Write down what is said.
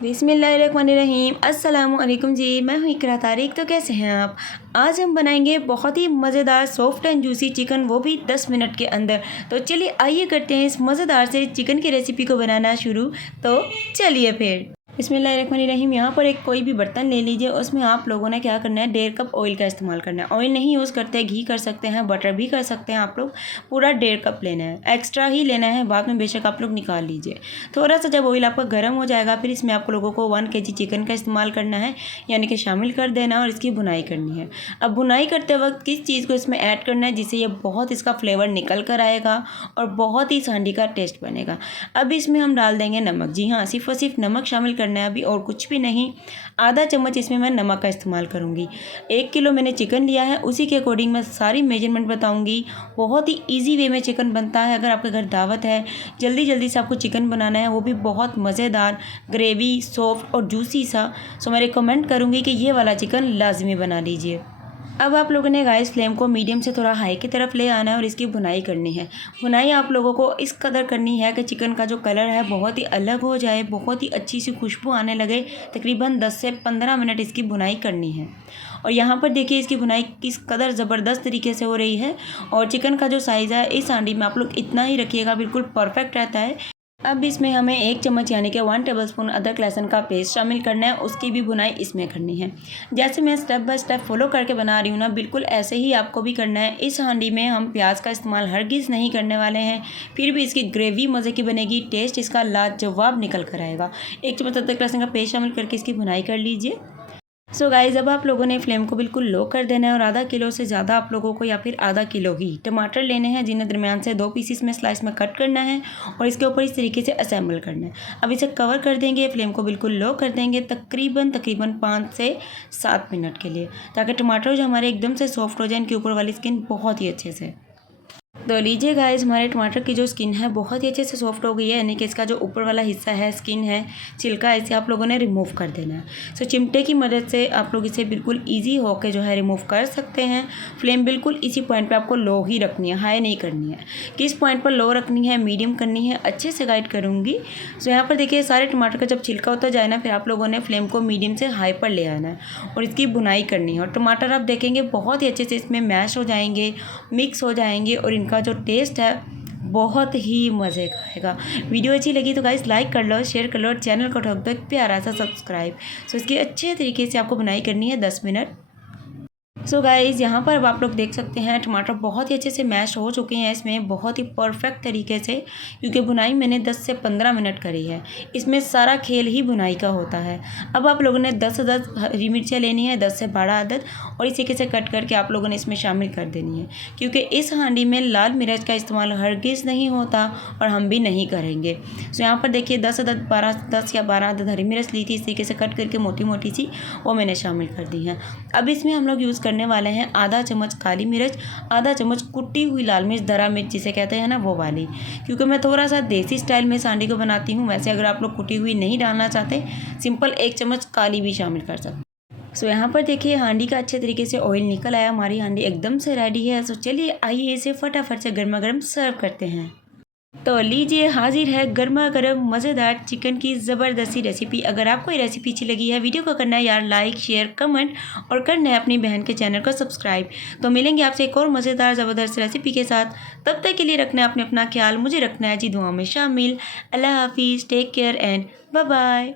बिस्मिल्लाहिर्रहमानिर्रहीम अस्सलामु अलैकुम जी। मैं हूँ इकरा तारिक। तो कैसे हैं आप? आज हम बनाएंगे बहुत ही मज़ेदार सॉफ्ट एंड जूसी चिकन, वो भी 10 मिनट के अंदर। तो चलिए आइए करते हैं इस मज़ेदार से चिकन की रेसिपी को बनाना शुरू। तो चलिए फिर बिस्मिल्लाहिर्रहमानिर्रहीम। यहाँ पर एक कोई भी बर्तन ले लीजिए। उसमें आप लोगों ने क्या करना है, 1.5 कप ऑयल का इस्तेमाल करना है। ऑयल नहीं यूज़ करते, घी कर सकते हैं, बटर भी कर सकते हैं। आप लोग पूरा 1.5 कप लेना है, एक्स्ट्रा ही लेना है, बाद में बेशक आप लोग निकाल लीजिए। थोड़ा सा जब ऑयल आपका गर्म हो जाएगा, फिर इसमें आप लोगों को 1 kg चिकन का इस्तेमाल करना है, यानी कि शामिल कर देना और इसकी भुनाई करनी है। अब भुनाई करते वक्त किस चीज़ को इसमें ऐड करना है जिससे ये बहुत इसका फ्लेवर निकल कर आएगा और बहुत ही सांडी का टेस्ट बनेगा। अब इसमें हम डाल देंगे नमक। जी हाँ, सिर्फ और सिर्फ नमक शामिल करना है अभी, और कुछ भी नहीं। आधा चम्मच इसमें मैं नमक का इस्तेमाल करूँगी। 1 किलो मैंने चिकन लिया है, उसी के अकॉर्डिंग मैं सारी मेजरमेंट बताऊँगी। बहुत ही ईजी वे में चिकन बनता है। अगर आपके घर दावत है, जल्दी जल्दी से आपको चिकन बनाना है, वो भी बहुत मज़ेदार, ग्रेवी, सॉफ्ट और जूसी सा, सो मैं रिकमेंड करूँगी कि ये वाला चिकन लाजमी बना लीजिए। अब आप लोगों ने गैस फ्लेम को मीडियम से थोड़ा हाई की तरफ ले आना है और इसकी भुनाई करनी है। भुनाई आप लोगों को इस कदर करनी है कि चिकन का जो कलर है बहुत ही अलग हो जाए, बहुत ही अच्छी सी खुशबू आने लगे। तकरीबन 10 से 15 मिनट इसकी भुनाई करनी है। और यहाँ पर देखिए इसकी भुनाई किस कदर ज़बरदस्त तरीके से हो रही है। और चिकन का जो साइज़ है, इस हांडी में आप लोग इतना ही रखिएगा, बिल्कुल परफेक्ट रहता है। अब इसमें हमें 1 चम्मच यानी कि 1 टेबलस्पून अदरक लहसुन का पेस्ट शामिल करना है, उसकी भी भुनाई इसमें करनी है। जैसे मैं स्टेप बाय स्टेप फॉलो करके बना रही हूँ ना, बिल्कुल ऐसे ही आपको भी करना है। इस हांडी में हम प्याज का इस्तेमाल हरगिज़ नहीं करने वाले हैं, फिर भी इसकी ग्रेवी मज़े की बनेगी, टेस्ट इसका लाजवाब निकल कर आएगा। 1 चम्मच अदरक लहसुन का पेस्ट शामिल करके इसकी भुनाई कर लीजिए। सो गाइज़, अब आप लोगों ने फ्लेम को बिल्कुल लो कर देना है और आधा किलो से ज़्यादा आप लोगों को, या फिर आधा किलो ही टमाटर लेने हैं, जिन्हें दरमियान से 2 पीसीस में स्लाइस में कट करना है और इसके ऊपर इस तरीके से असेंबल करना है। अब इसे कवर कर देंगे, फ्लेम को बिल्कुल लो कर देंगे तकरीबन 5 से 7 मिनट के लिए, ताकि टमाटर जो हमारे एकदम से सॉफ्ट हो जाए, इनकी ऊपर वाली स्किन बहुत ही अच्छे से। तो लीजिए गाइस, हमारे टमाटर की जो स्किन है बहुत ही अच्छे से सॉफ्ट हो गई है, यानी कि इसका जो ऊपर वाला हिस्सा है, स्किन है, छिलका, इसे आप लोगों ने रिमूव कर देना है। सो चिमटे की मदद से आप लोग इसे बिल्कुल इजी होकर जो है रिमूव कर सकते हैं। फ्लेम बिल्कुल इसी पॉइंट पे आपको लो ही रखनी है, हाई नहीं करनी है। किस पॉइंट पर लो रखनी है, मीडियम करनी है, अच्छे से गाइड करूँगी। सो यहाँ पर देखिए सारे टमाटर का जब छिलका होता जाए ना, फिर आप लोगों ने फ्लेम को मीडियम से हाई पर ले आना है और इसकी भुनाई करनी है। और टमाटर आप देखेंगे बहुत ही अच्छे से इसमें मैश हो जाएंगे, मिक्स हो जाएंगे और इनका जो टेस्ट है बहुत ही मज़े का आएगा। वीडियो अच्छी लगी तो गाइस लाइक कर लो, शेयर कर लो और चैनल को ठोक दो एक प्यारा सा सब्सक्राइब। सो इसकी अच्छे तरीके से आपको बुनाई करनी है 10 मिनट। सो गाइज़, यहाँ पर अब आप लोग देख सकते हैं टमाटर बहुत ही अच्छे से मैश हो चुके हैं इसमें, बहुत ही परफेक्ट तरीके से, क्योंकि बुनाई मैंने 10 से 15 मिनट करी है। इसमें सारा खेल ही बुनाई का होता है। अब आप लोगों ने 10 अदद हरी मिर्चियाँ लेनी है, 10 से 12 अदद, और इसी के से कट करके आप लोगों ने इसमें शामिल कर देनी है, क्योंकि इस हांडी में लाल मिर्च का इस्तेमाल हरगिज़ नहीं होता और हम भी नहीं करेंगे। सो यहाँ पर देखिए 10 या 12 अदद हरी मिर्च ली थी, इस तरीके से कट करके मोटी मोटी सी, वो मैंने शामिल कर दी है। अब इसमें हम लोग यूज़ करने वाले हैं आधा चम्मच काली मिर्च, आधा चम्मच कुटी हुई लाल मिर्च, दरा मिर्च जिसे कहते हैं ना, वो वाली, क्योंकि मैं थोड़ा सा देसी स्टाइल में सांडी को बनाती हूँ। वैसे अगर आप लोग कुटी हुई नहीं डालना चाहते, सिंपल 1 चम्मच काली भी शामिल कर सकते। सो यहाँ पर देखिए हांडी का अच्छे तरीके से ऑयल निकल आया, हमारी हांडी एकदम से रेडी है। सो चलिए आइए इसे फटाफट से गर्मा गर्म सर्व करते हैं। तो लीजिए, हाजिर है गर्मा गर्म मज़ेदार चिकन की ज़बरदस्ती रेसिपी। अगर आपको ये रेसिपी अच्छी लगी है, वीडियो को करना है यार लाइक, शेयर, कमेंट, और करना है अपनी बहन के चैनल को सब्सक्राइब। तो मिलेंगे आपसे एक और मज़ेदार ज़बरदस्त रेसिपी के साथ। तब तक के लिए रखना है आपने अपना ख्याल, मुझे रखना है जी दुआ में शामिल। अल्लाह हाफिज़, take care and bye bye.